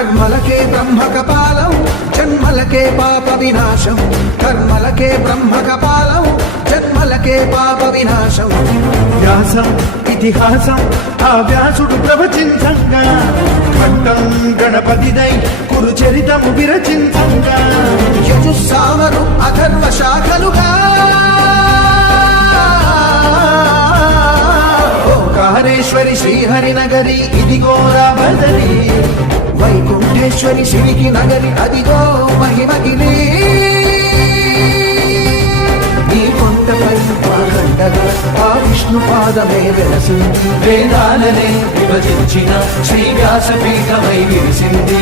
కర్మలకే బ్రహ్మ కపాలం జన్మలకే పాప వినాశం కర్మలకే బ్రహ్మ కపాలం జన్మలకే పాప వినాశం వ్యాసం ఇతిహాసం ఆ వ్యాసుడు ప్రవచించంగా పట్టం గణపతిదై కురు చరితము విరచించంగా యజుస్సామరు అథర్వ శాఖలుగా ఓంకారేశ్వరి శ్రీహరి నగరి ఇదిగో రాబదరి వైకుంఠేశ్వరి శివికి నగరి అదిగో మహిమగిరి ఈ కొండపై పాదండగా ఆ విష్ణు పాదమే వెలసింది వేదాలనే విభజించిన శ్రీ వ్యాసపీఠమై విరిసింది